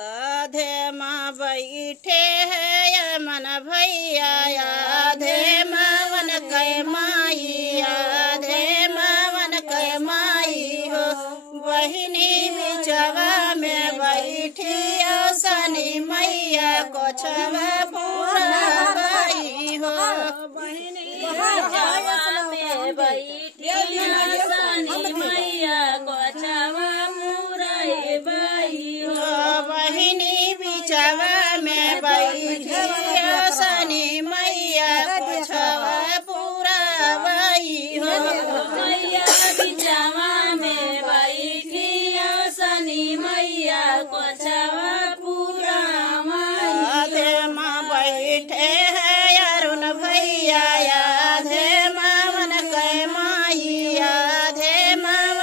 आधे माँ बैठे है यमन भैया, आधे मावन कै माई, आधे मावन कै माई हो। बहिनी बिचवा में बैठी शनि मैया कोछवा पूरा बाई हो। बहिनी बिचवा में बैठी शनि मैया कोछवा पूरा बाई हो। बहिनी बिचवा में बैठी शनि मैया कोछवा पूरा बाई हो। मैया बिचवा में बैठी शनि मैया कोछवा पूरा बाई। आधे माँ बैठे है अरुण भैया, आधे मावन कै माई, आधे मावन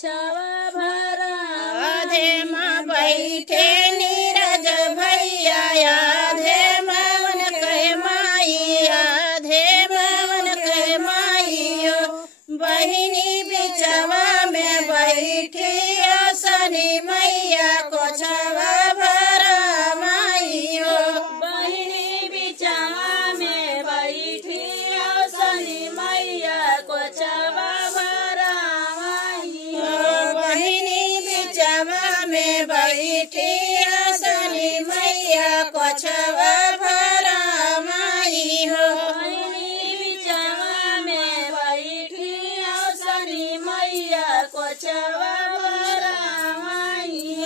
कोछवा भरा आधे माँ बैठे नीरज भैया आधे मन कहे माई आधे मन कहे माई बहिनी बिचवा में बैठी शनि मैया कोछवा भरा माई बहिनी बिचवा में बैठी शनि मैया कोछवा भरा माई बहिनी बिचवा में बैठी शनि मैया कोछवा भरा माई बहिनी बिचवा में बैठी शनि मैया कोछवा भरा माई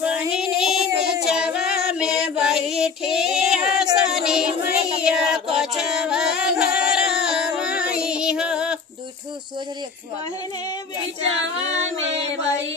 बहिनी बिचवा में बैठी शनि मैया कोछवा भरा माई बहिनी बिचवा में बैठी